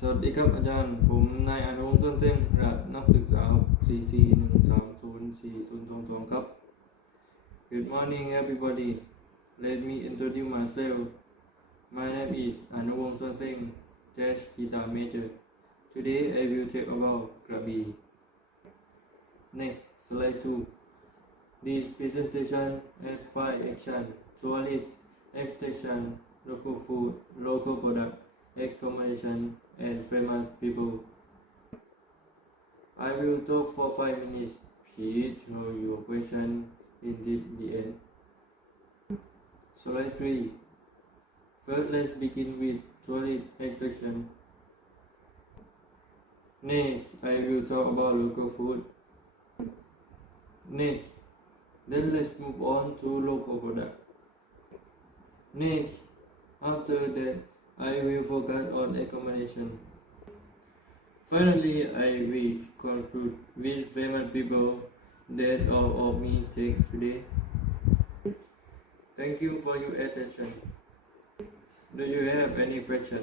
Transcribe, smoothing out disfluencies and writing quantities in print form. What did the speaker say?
สวัสดีครับอาจารย์ผมนายอนุวงศ์ต้นเต้งรหัสนักศึกษา44130422ครับ Good morning everybody. Let me introduce myself. My name is Anuwong Sonseng, Jazz Guitar Major. Today I will talk about Krabi. Next, slide 2. This presentation has 5 actions: toilet, extension, local food, local product, accommodation, and famous people. I will talk for 5 minutes. Please show your question in the end. Slide 3. First, let's begin with toilet extraction. Next, I will talk about local food. Next, then let's move on to local product. Next, after that, I will focus on accommodation. Finally, I will conclude with famous people. That's all of me take today. Thank you for your attention. Do you have any question?